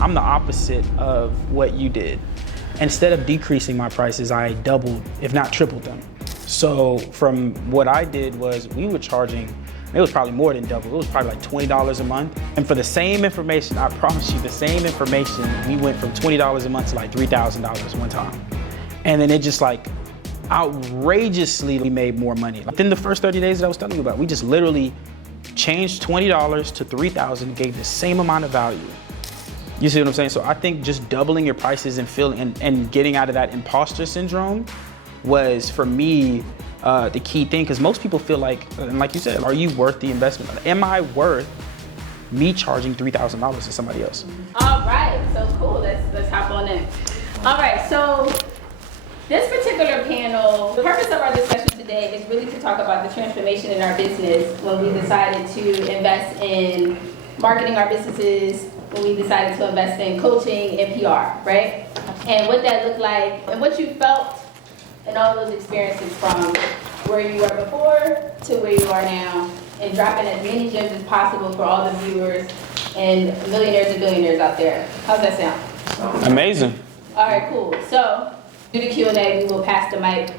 I'm the opposite of what you did. Instead of decreasing my prices, I doubled, if not tripled them. So from what I did was we were charging, it was probably more than double. It was probably like $20 a month. And for the same information, I promise you the same information, we went from $20 a month to like $3,000 one time. And then it just like outrageously we made more money. Within the first 30 days that I was telling you about, we just literally changed $20 to $3,000, gave the same amount of value. You see what I'm saying? So I think just doubling your prices and feeling and getting out of that imposter syndrome was, for me, the key thing, because most people feel like, and like you said, are you worth the investment? Am I worth me charging $3,000 to somebody else? All right, so cool, let's hop on in. All right, so this particular panel, the purpose of our discussion today is really to talk about the transformation in our business when we decided to invest in marketing our businesses, when we decided to invest in coaching and PR, right? And what that looked like and what you felt and all those experiences from where you were before to where you are now, and dropping as many gems as possible for all the viewers and millionaires and billionaires out there. How's that sound? Amazing. All right, cool. So, do the Q&A, we will pass the mic,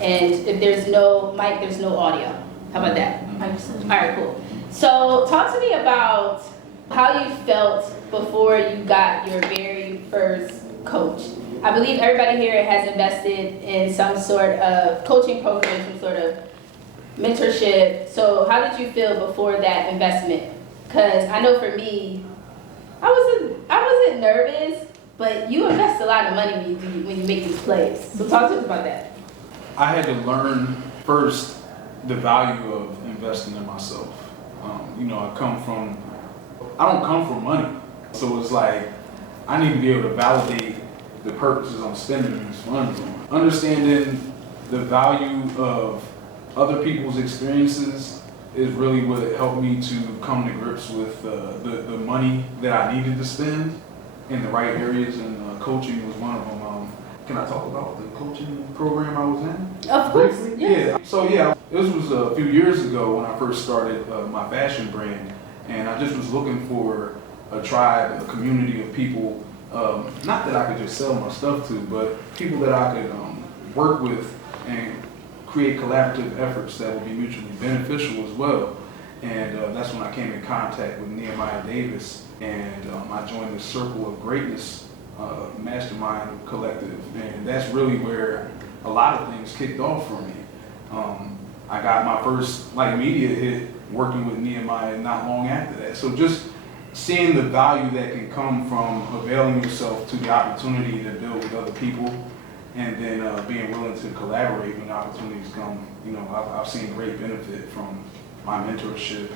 and if there's no mic, there's no audio. How about that? All right, cool. So, talk to me about how you felt before you got your very first coach. I believe everybody here has invested in some sort of coaching program, some sort of mentorship. So how did you feel before that investment? Because I know for me, I wasn't nervous, but you invest a lot of money when you make these plays. So talk to us about that. I had to learn first the value of investing in myself. I don't come from money. So it's like, I need to be able to validate the purposes I'm spending these funds on. Understanding the value of other people's experiences is really what helped me to come to grips with the money that I needed to spend in the right areas, and coaching was one of them. Can I talk about the coaching program I was in? Of course, yes. Yeah. So this was a few years ago when I first started my fashion brand, and I just was looking for a tribe, a community of people, not that I could just sell my stuff to, but people that I could work with and create collaborative efforts that would be mutually beneficial as well. And that's when I came in contact with Nehemiah Davis, and I joined the Circle of Greatness Mastermind Collective, and that's really where a lot of things kicked off for me. I got my first media hit working with Nehemiah not long after that. So just seeing the value that can come from availing yourself to the opportunity to build with other people, and then being willing to collaborate when opportunities come. I've seen great benefit from my mentorship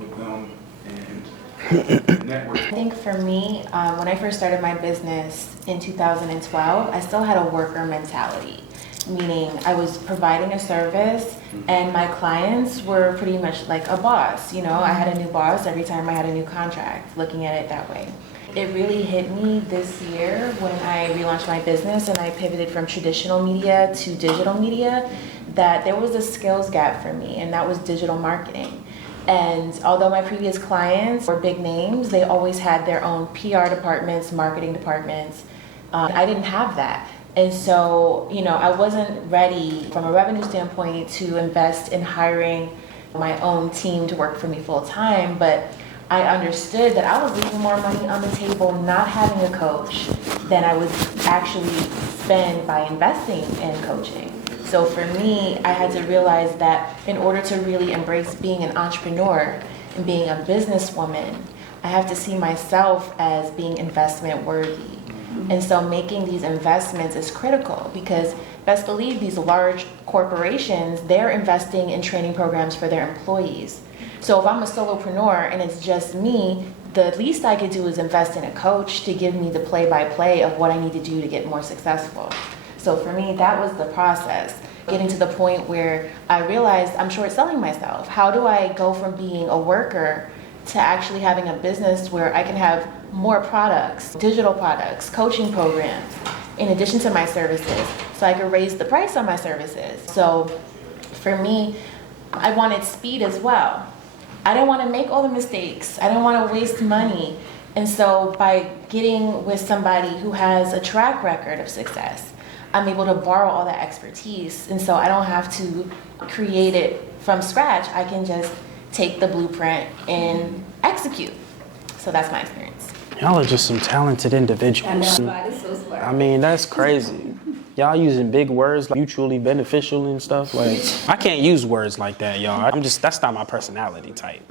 with them and network. I think for me, when I first started my business in 2012, I still had a worker mentality, meaning I was providing a service and my clients were pretty much like a boss. I had a new boss every time I had a new contract, looking at it that way. It really hit me this year when I relaunched my business and I pivoted from traditional media to digital media, that there was a skills gap for me, and that was digital marketing. And although my previous clients were big names, they always had their own PR departments, marketing departments. I didn't have that. And so, I wasn't ready from a revenue standpoint to invest in hiring my own team to work for me full time, but I understood that I was leaving more money on the table not having a coach than I would actually spend by investing in coaching. So for me, I had to realize that in order to really embrace being an entrepreneur and being a businesswoman, I have to see myself as being investment worthy. And so making these investments is critical, because best believe these large corporations, they're investing in training programs for their employees. So if I'm a solopreneur and it's just me, the least I could do is invest in a coach to give me the play-by-play of what I need to do to get more successful. So for me, that was the process. Getting to the point where I realized I'm short selling myself. How do I go from being a worker to actually having a business where I can have more products, digital products, coaching programs, in addition to my services, so I could raise the price on my services. So for me, I wanted speed as well. I didn't want to make all the mistakes. I didn't want to waste money. And so by getting with somebody who has a track record of success, I'm able to borrow all that expertise. And so I don't have to create it from scratch. I can just take the blueprint and execute. So that's my experience. Y'all are just some talented individuals. I know, God is so smart. I mean, that's crazy. Y'all using big words like mutually beneficial and stuff. Like, I can't use words like that, y'all. That's not my personality type.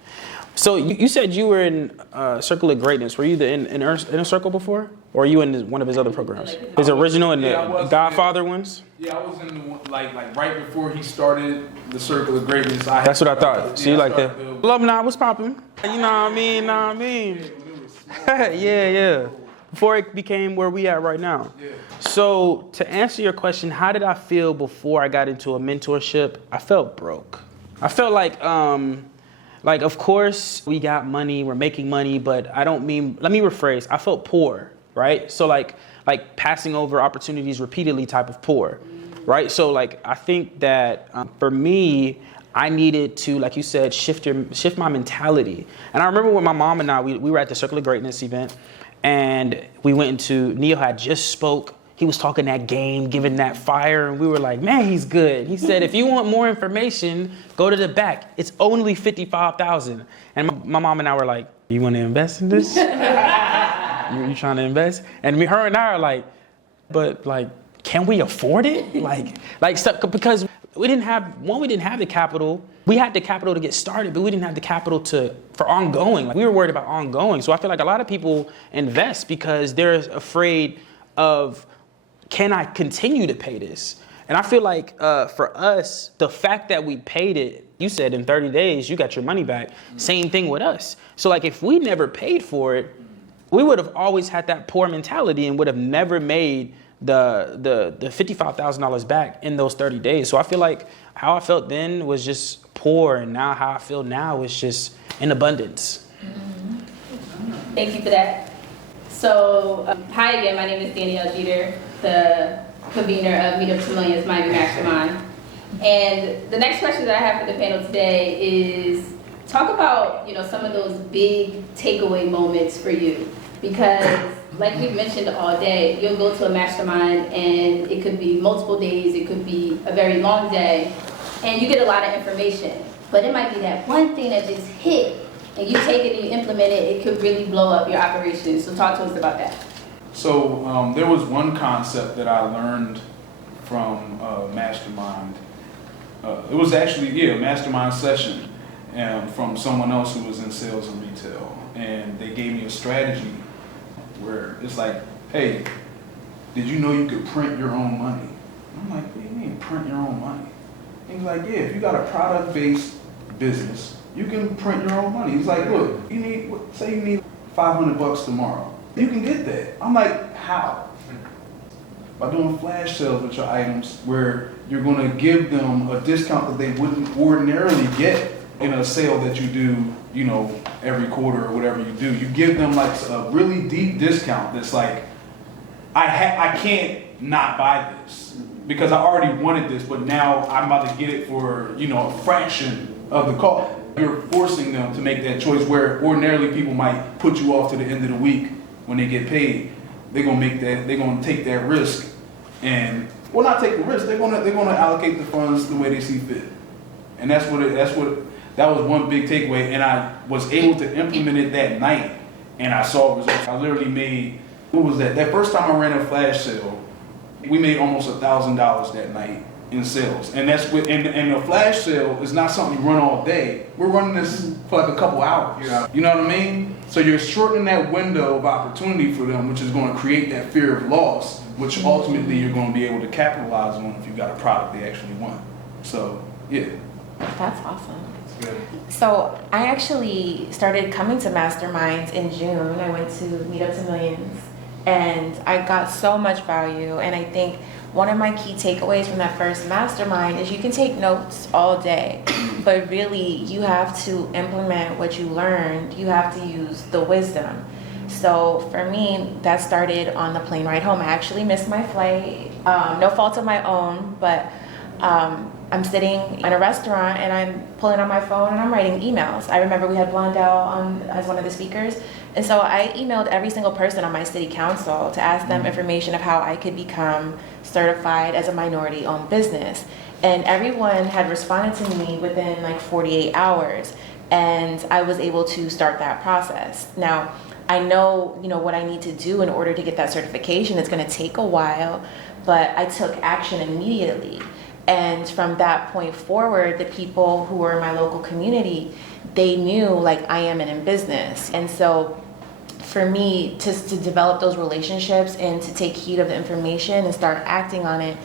So you said you were in Circle of Greatness. Were you in Inner Circle before? Or are you in one of his other programs? His original and the Godfather ones? Yeah, I was in the one, like right before he started the Circle of Greatness. That's what I thought. So you like that? Alumni, what's popping? You know what I mean? Yeah. Before it became where we at right now. Yeah. So to answer your question, how did I feel before I got into a mentorship? I felt broke. I felt like of course we got money, we're making money, but I don't mean, let me rephrase, I felt poor, right? So like passing over opportunities repeatedly type of poor, right? So like I think that for me, I needed to, like you said, shift my mentality. And I remember when my mom and I, we were at the Circle of Greatness event, and we went into, Neil had just spoke. He was talking that game, giving that fire, and we were like, man, he's good. He said, if you want more information, go to the back. It's only $55,000. And my mom and I were like, you want to invest in this? You trying to invest? And her and I are like, but like, can we afford it? Like stuff, because we didn't have the capital. We had the capital to get started, but we didn't have the capital for ongoing. Like, we were worried about ongoing. So I feel like a lot of people invest because they're afraid of, can I continue to pay this? And I feel like for us, the fact that we paid it, you said in 30 days, you got your money back. Same thing with us. So like if we never paid for it, we would have always had that poor mentality and would have never made the $55,000 back in those 30 days. So I feel like how I felt then was just poor, and now how I feel now is just in abundance. Mm-hmm. Thank you for that. So, hi again, my name is Danielle Jeter, the convener of Meet Up to Millions Miami Mastermind. And the next question that I have for the panel today is talk about, some of those big takeaway moments for you. Because like we've mentioned all day, you'll go to a mastermind and it could be multiple days, it could be a very long day, and you get a lot of information. But it might be that one thing that just hit, and you take it and you implement it, it could really blow up your operation. So talk to us about that. So there was one concept that I learned from Mastermind. It was actually, a mastermind session from someone else who was in sales and retail. And they gave me a strategy where it's like, hey, did you know you could print your own money? I'm like, what do you mean print your own money? And he's like, yeah, if you got a product-based business, you can print your own money. He's like, look, say you need $500 tomorrow. You can get that. I'm like, how? By doing flash sales with your items where you're gonna give them a discount that they wouldn't ordinarily get in a sale that you do, every quarter or whatever you do. You give them like a really deep discount that's like, I can't not buy this because I already wanted this, but now I'm about to get it for, a fraction of the cost. You're forcing them to make that choice where ordinarily people might put you off to the end of the week when they get paid. They're gonna take that risk and, well, not take the risk, they're gonna allocate the funds the way they see fit. And that was one big takeaway, and I was able to implement it that night, and I saw results. I literally made, what was that? That first time I ran a flash sale, we made almost $1,000 that night in sales. And that's and a flash sale is not something you run all day. We're running this for like a couple hours. Yeah. You know what I mean? So you're shortening that window of opportunity for them, which is going to create that fear of loss, which ultimately you're going to be able to capitalize on if you've got a product they actually want. So, yeah. That's awesome. So I actually started coming to masterminds in June. I went to Meet Up to Millions, and I got so much value. And I think one of my key takeaways from that first mastermind is you can take notes all day, but really you have to implement what you learned. You have to use the wisdom. So for me, that started on the plane ride home. I actually missed my flight, no fault of my own, but I'm sitting in a restaurant and I'm pulling on my phone and I'm writing emails. I remember we had Blondell on as one of the speakers, And so I emailed every single person on my city council to ask them information of how I could become certified as a minority-owned business. And everyone had responded to me within like 48 hours. And I was able to start that process. Now, I know, what I need to do in order to get that certification. It's going to take a while, but I took action immediately. And from that point forward, the people who were in my local community, they knew like I am in business. And so for me to develop those relationships and to take heed of the information and start acting on it,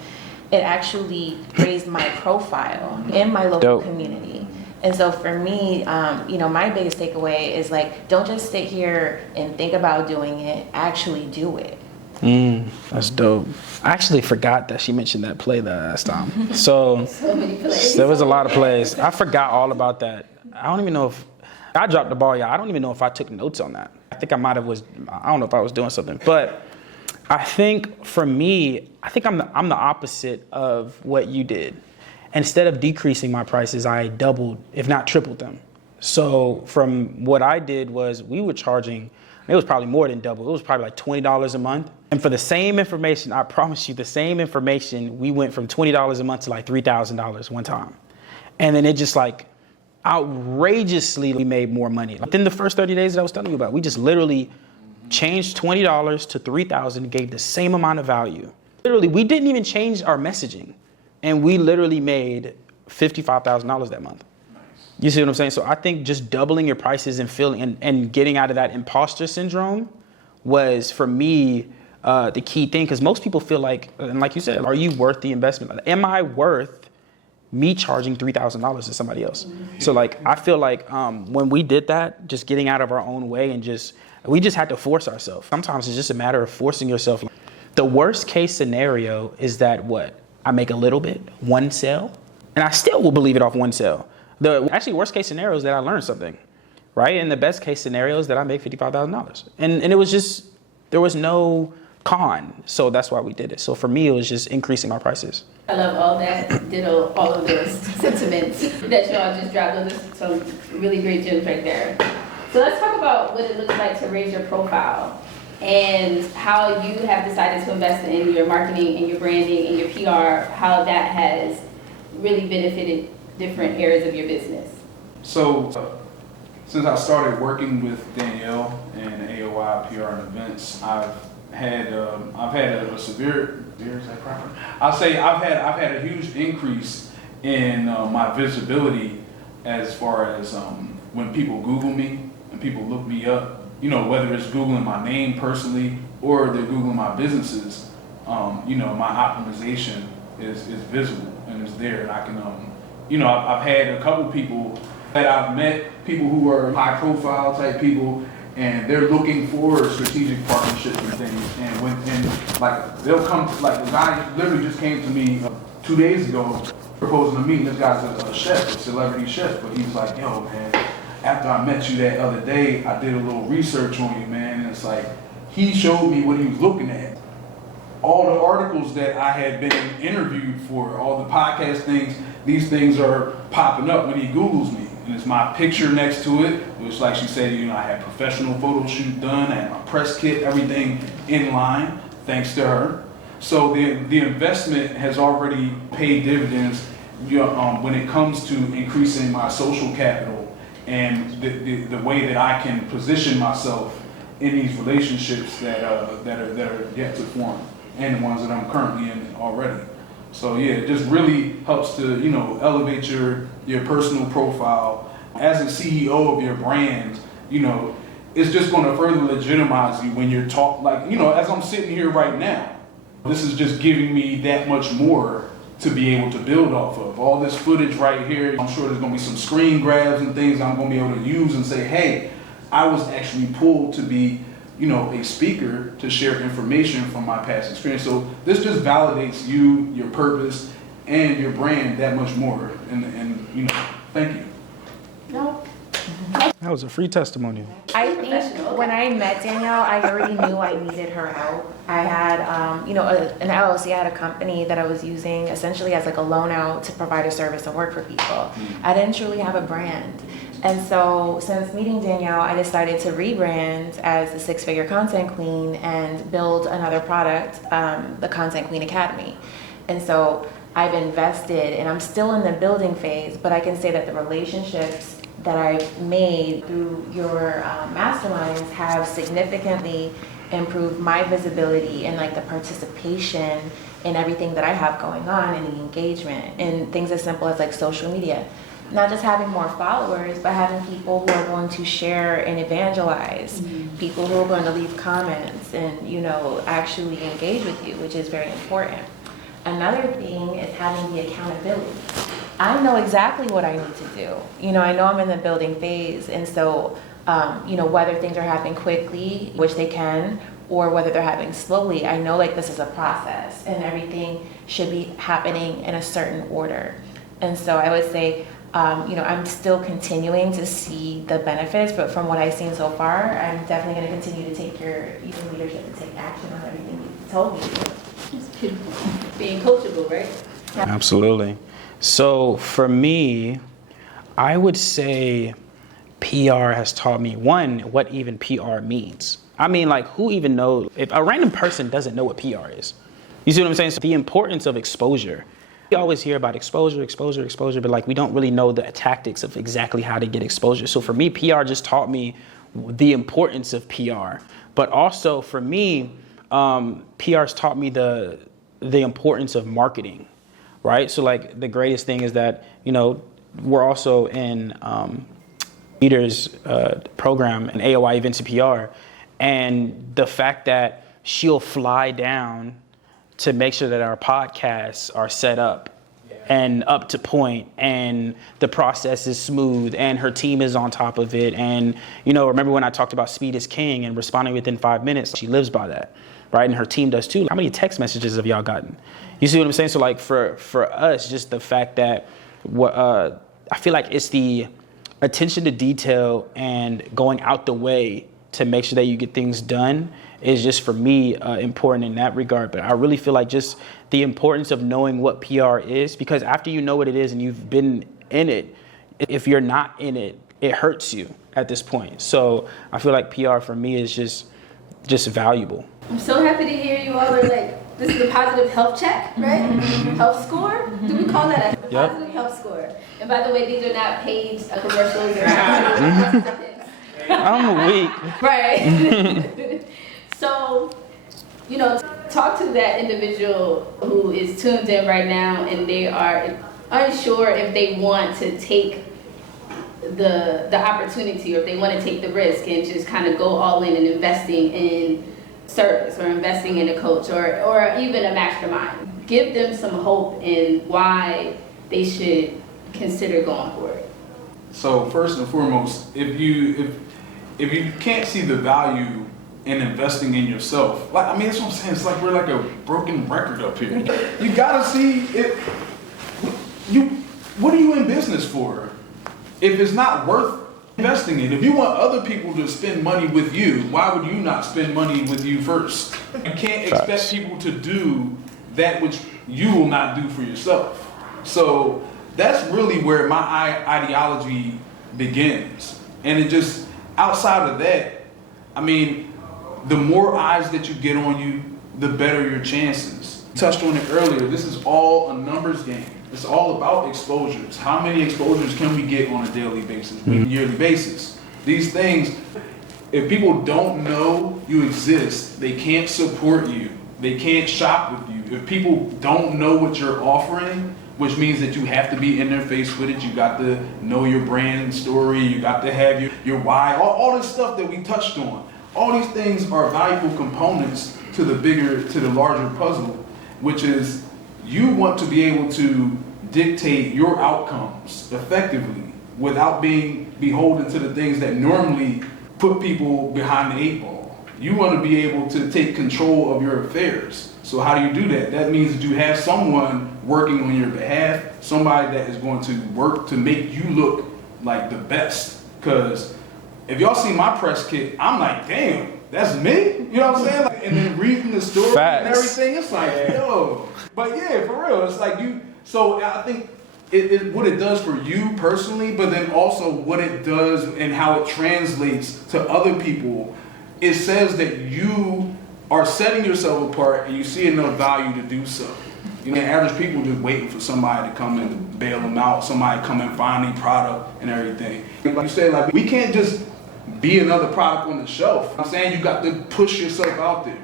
it actually raised my profile in my local community. And so for me, my biggest takeaway is like, don't just sit here and think about doing it, actually do it. That's dope. I actually forgot that she mentioned that play the last time. So many plays. There was a lot of plays. I forgot all about that. I don't even know if I dropped the ball. Yeah, I don't even know if I took notes on that. I think I might have I don't know if I was doing something. But I think for me, I'm the opposite of what you did. Instead of decreasing my prices, I doubled, if not tripled them. So from what I did was we were charging, it was probably more than double. It was probably like $20 a month. And for the same information, I promise you, the same information, we went from $20 a month to like $3,000 one time. And then it just like outrageously, we made more money. Within the first 30 days that I was telling you about, we just literally changed $20 to $3,000 and gave the same amount of value. Literally, we didn't even change our messaging. And we literally made $55,000 that month. You see what I'm saying? So I think just doubling your prices and feeling and getting out of that imposter syndrome was, for me, the key thing. Because most people feel like, and like you said, are you worth the investment? Am I worth me charging $3,000 to somebody else? So like, I feel like when we did that, just getting out of our own way and we just had to force ourselves. Sometimes it's just a matter of forcing yourself. The worst case scenario is that I make a little bit, one sale, and I still will believe it off one sale. The actually worst case scenario is that I learned something, right? And the best case scenario is that I make $55,000. And it was just, there was no con. So that's why we did it. So for me, it was just increasing our prices. I love all that, ditto all of those sentiments that y'all just dropped. Those are some really great gems right there. So let's talk about what it looks like to raise your profile and how you have decided to invest in your marketing and your branding and your PR, how that has really benefited different areas of your business. So since I started working with Danielle and AOI PR and events, I've had a severe, is that proper? I'll say I've had a huge increase in my visibility as far as when people Google me and people look me up. Whether it's Googling my name personally or they're Googling my businesses, my optimization is visible and is there. And I can, I've had a couple people that I've met, people who are high profile type people, and they're looking for strategic partnerships and things. And they'll come, like the guy literally just came to me 2 days ago proposing a meeting. This guy's a chef, a celebrity chef, but he was like, yo, man, after I met you that other day, I did a little research on you, man. And it's like, he showed me what he was looking at. All the articles that I had been interviewed for, all the podcast things, these things are popping up when he Googles me. And it's my picture next to it, which like she said, I had professional photo shoot done, I had my press kit, everything in line, thanks to her. So the investment has already paid dividends when it comes to increasing my social capital and the way that I can position myself in these relationships that are yet to form, and the ones that I'm currently in already. So yeah, it just really helps to elevate your personal profile as a CEO of your brand. It's just going to further legitimize you when you're as I'm sitting here right now. This is just giving me that much more to be able to build off of. All this footage right here, I'm sure there's going to be some screen grabs and things I'm going to be able to use and say, hey, I was actually pulled to be, a speaker to share information from my past experience. So this just validates you, your purpose, and your brand that much more. And thank you. No. That was a free testimonial. I professional. Okay. when I met Danielle, I already knew I needed her help. I had, an LLC. I had a company that I was using essentially as like a loan out to provide a service and work for people. I didn't truly have a brand. And so since meeting Danielle, I decided to rebrand as the Six Figure Content Queen and build another product, the Content Queen Academy. And so I've invested, and I'm still in the building phase, but I can say that the relationships that I've made through your masterminds have significantly improved my visibility and like the participation in everything that I have going on, and the engagement and things as simple as like social media. Not just having more followers, but having people who are going to share and evangelize, people who are going to leave comments and, actually engage with you, which is very important. Another thing is having the accountability. I know exactly what I need to do. I know I'm in the building phase, and so, whether things are happening quickly, which they can, or whether they're happening slowly, I know like this is a process and everything should be happening in a certain order. And so I would say, I'm still continuing to see the benefits, but from what I've seen so far, I'm definitely going to continue to take your leadership and take action on everything you told me to do. Being coachable, right? Absolutely. So for me, I would say PR has taught me, one, what even PR means. I mean, like, who even knows? If a random person doesn't know what PR is, you see what I'm saying? So the importance of exposure. We always hear about exposure, but like we don't really know the tactics of exactly how to get exposure. So for me, PR just taught me the importance of PR. But also for me, PR's taught me the importance of marketing, right? So like the greatest thing is that, we're also in leaders program and AOI events and PR. And the fact that she'll fly down to make sure that our podcasts are set up and up to point and the process is smooth and her team is on top of it. And, remember when I talked about speed is king and responding within 5 minutes, she lives by that, right? And her team does too. How many text messages have y'all gotten? You see what I'm saying? So like for us, just the fact that I feel like it's the attention to detail and going out the way to make sure that you get things done is just for me important in that regard. But I really feel like just the importance of knowing what PR is, because after you know what it is and you've been in it, if you're not in it, it hurts you at this point. So I feel like PR for me is just valuable. I'm so happy to hear you all are like, this is a positive health check, right? Health score? Do we call that a positive health score? And by the way, these are not paid commercials or I'm weak. Right. So, talk to that individual who is tuned in right now and they are unsure if they want to take the opportunity or if they want to take the risk and just kind of go all in and investing in service or investing in a coach or even a mastermind. Give them some hope in why they should consider going for it. So first and foremost, if you can't see the value in investing in yourself, that's what I'm saying. It's like we're like a broken record up here. You gotta see it. What are you in business for? If it's not worth investing in, if you want other people to spend money with you, why would you not spend money with you first? You can't expect people to do that which you will not do for yourself. So that's really where my ideology begins. And it just, outside of that, the more eyes that you get on you, the better your chances. Touched on it earlier, this is all a numbers game. It's all about exposures. How many exposures can we get on a daily basis, yearly basis? These things, if people don't know you exist, they can't support you. They can't shop with you. If people don't know what you're offering, which means that you have to be in their face with it, you got to know your brand story, you got to have your why, all this stuff that we touched on. All these things are valuable components to the larger puzzle, which is you want to be able to dictate your outcomes effectively without being beholden to the things that normally put people behind the eight ball. You want to be able to take control of your affairs. So how do you do that? That means that you have someone working on your behalf, somebody that is going to work to make you look like the best. Because if y'all see my press kit, I'm like, damn, that's me? You know what I'm saying? Like, and then reading the story and everything, it's like, yo. But yeah, for real, it's like so I think what it does for you personally, but then also what it does and how it translates to other people, it says that you are setting yourself apart and you see enough value to do so. You know, average people just waiting for somebody to come and bail them out, somebody come and find the product and everything. Like you said, like, we can't just be another product on the shelf. I'm saying you got to push yourself out there.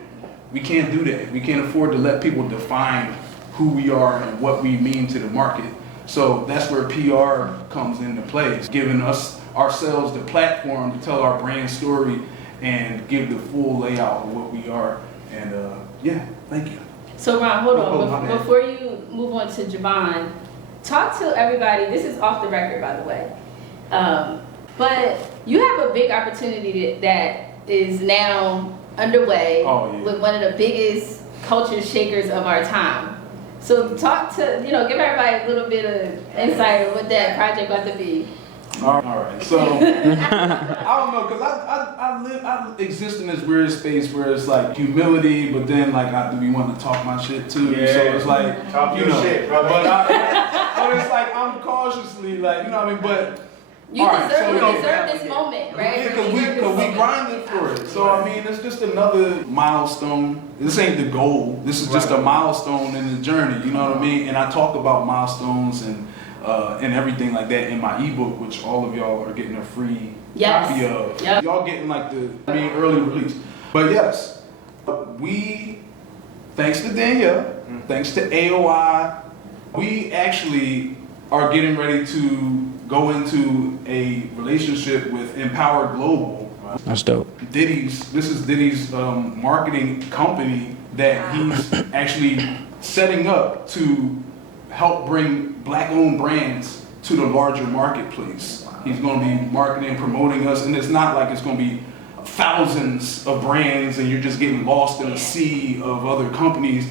We can't do that. We can't afford to let people define who we are and what we mean to the market. So that's where PR comes into play. It's giving us ourselves the platform to tell our brand story and give the full layout of what we are. And yeah, thank you. So Ron, hold on. Before you move on to Javon, talk to everybody. This is off the record, by the way. But you have a big opportunity that is now underway with one of the biggest culture shakers of our time. So talk to, give everybody a little bit of insight of what that project about to be. All right. So I don't know, cause I exist in this weird space where it's like humility, but then like I do be wanting to talk my shit too. Yeah. So it's like talk your shit, brother. But it's like I'm cautiously like, you know what I mean. But you deserve this moment, right? Yeah, cause we grinded for it. So I mean, it's just another milestone. This ain't the goal. This is just a milestone in the journey. You know what I mean? And I talk about milestones and everything like that in my ebook, which all of y'all are getting a free copy of. Yep. Y'all getting like the early release. But yes, we, thanks to Danielle, thanks to AOI, we actually are getting ready to go into a relationship with Empower Global. That's dope. This is Diddy's marketing company that he's actually setting up to help bring black-owned brands to the larger marketplace. He's going to be marketing, promoting us, and it's not like it's going to be thousands of brands and you're just getting lost in a sea of other companies.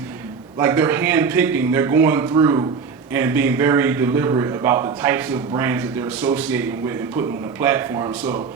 Like, they're hand-picking, they're going through and being very deliberate about the types of brands that they're associating with and putting on the platform. So,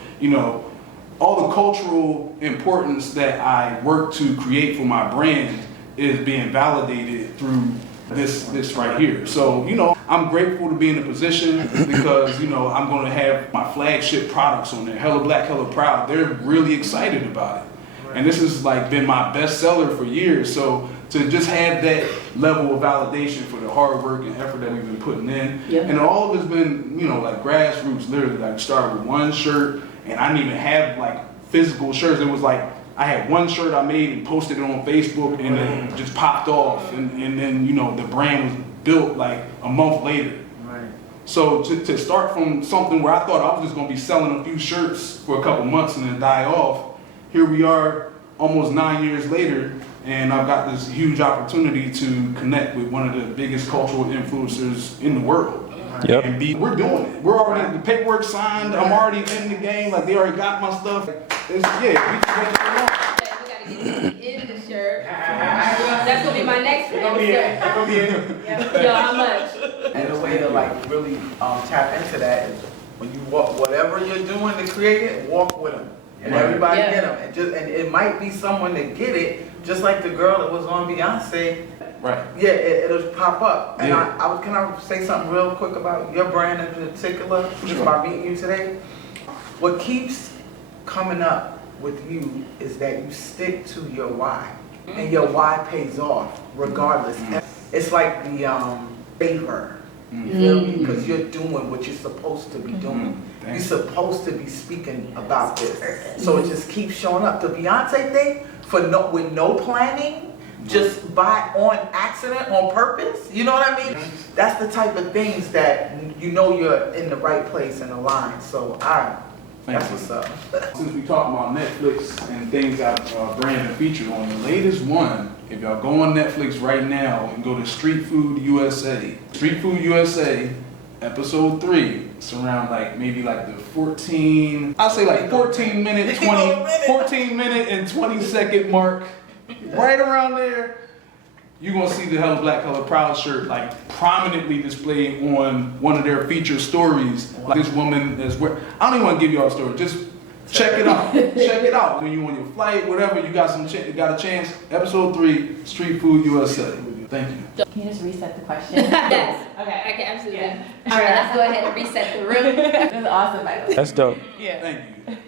all the cultural importance that I work to create for my brand is being validated through this right here. So, I'm grateful to be in a position because, I'm going to have my flagship products on there. Hella Black, Hella Proud. They're really excited about it. And this has like been my best seller for years. So to just have that level of validation for the hard work and effort that we've been putting in. Yep. And all of it's been, like grassroots, literally. Like, started with one shirt, and I didn't even have like physical shirts. It was like I had one shirt I made and posted it on Facebook, and then it just popped off, and then the brand was built like a month later. Right. So to start from something where I thought I was just gonna be selling a few shirts for a couple months and then die off, here we are almost 9 years later, and I've got this huge opportunity to connect with one of the biggest cultural influencers in the world. Yep. And we're doing it. We're already, the paperwork signed, I'm already in the game, like they already got my stuff. We just wait for We gotta get in the shirt. That's gonna be my next thing. Yo, how much? And the way to like really tap into that is when you walk, whatever you're doing to create it, walk with them. And everybody get them. And it might be someone that get it, just like the girl that was on Beyonce. Right. Yeah, it'll pop up. And can I say something real quick about your brand in particular, just by meeting you today? What keeps coming up with you is that you stick to your why. And your why pays off regardless. It's like the favor. You feel me? Because you're doing what you're supposed to be doing. You're supposed to be speaking about this. So it just keeps showing up. The Beyonce thing, with no planning, just by on accident, on purpose, you know what I mean? That's the type of things that you're in the right place and aligned. So that's what's up. Since we talk about Netflix and things our brand and featured on, the latest one, if y'all go on Netflix right now and go to Street Food USA, episode 3, it's around maybe the 14 minute and 20 second mark, right around there. You're gonna see the Hella Black, Hella Proud shirt prominently displayed on one of their featured stories. Like, this woman is where I don't even want to give y'all a story. Just Check it out. Check it out. When you on your flight, whatever, you got got a chance. Episode 3, Street Food USA. Thank you. Can you just reset the question? Yes. Okay. I can absolutely. Yeah. All right, let's go ahead and reset the room. This is awesome, by the way. That's dope. Yeah. Thank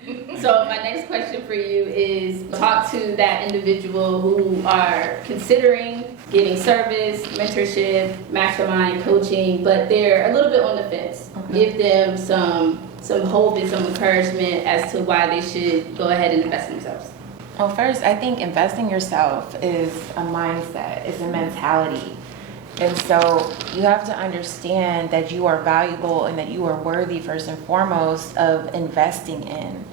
you. So my next question for you is talk to that individual who are considering getting service, mentorship, mastermind, coaching, but they're a little bit on the fence. Okay. Give them some hope and some encouragement as to why they should go ahead and invest in themselves. Well, first, I think investing yourself is a mindset, it's a mentality. And so you have to understand that you are valuable and that you are worthy, first and foremost, of investing in.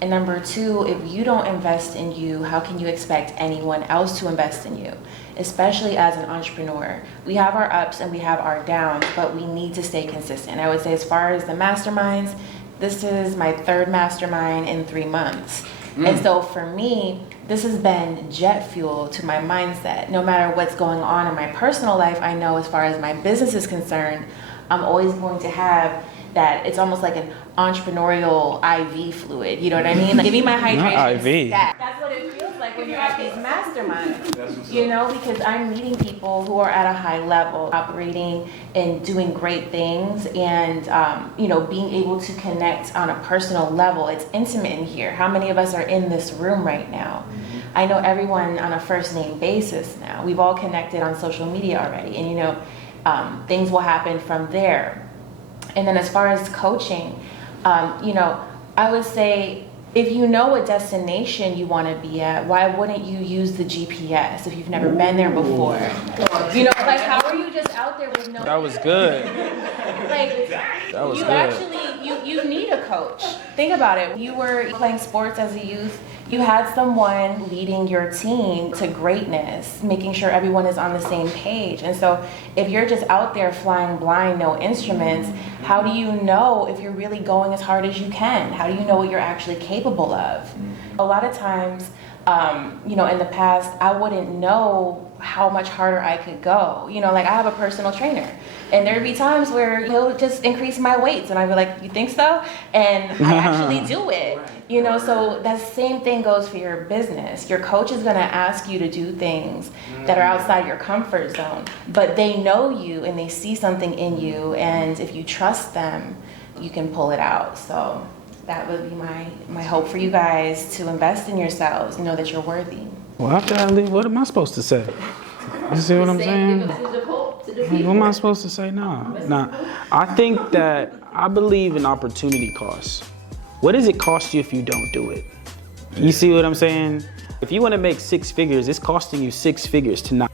And number 2, if you don't invest in you, how can you expect anyone else to invest in you? Especially as an entrepreneur. We have our ups and we have our downs, but we need to stay consistent. I would say as far as the masterminds, this is my 3rd mastermind in 3 months. And so for me, this has been jet fuel to my mindset. No matter what's going on in my personal life, I know as far as my business is concerned, I'm always going to have that. It's almost like an entrepreneurial IV fluid. You know what I mean? Like, give me my hydration. Not IV. Stat. That's what it feels like when you're at these masterminds. That's what's You up. know, because I'm meeting people who are at a high level, operating and doing great things, and you know, being able to connect on a personal level. It's intimate in here. How many of us are in this room right now? I know everyone on a first name basis now. We've all connected on social media already, and you know, things will happen from there. And then as far as coaching, you know, I would say, if you know what destination you want to be at, why wouldn't you use the GPS if you've never been there before? You know, like, how are you just out there with no... That was good. Like, That was you good. actually, you need a coach. Think about it. You were playing sports as a youth. You had someone leading your team to greatness, making sure everyone is on the same page. And so if you're just out there flying blind, no instruments, how do you know if you're really going as hard as you can? How do you know what you're actually capable of? A lot of times, you know, in the past, I wouldn't know how much harder I could go. You know, like, I have a personal trainer, and there'd be times where he'll just increase my weights, and I'd be like, you think so? And I actually do it. You know, so that same thing goes for your business. Your coach is gonna ask you to do things that are outside your comfort zone, but they know you and they see something in you, and if you trust them, you can pull it out. So that would be my hope for you guys, to invest in yourselves, know that you're worthy. Well, after I leave, what am I supposed to say? You see what I'm saying? Give it to the hope, to the What people. am I supposed to say now? Nah, I think that I believe in opportunity costs. What does it cost you if you don't do it? You see what I'm saying? If you want to make 6 figures, it's costing you 6 figures to not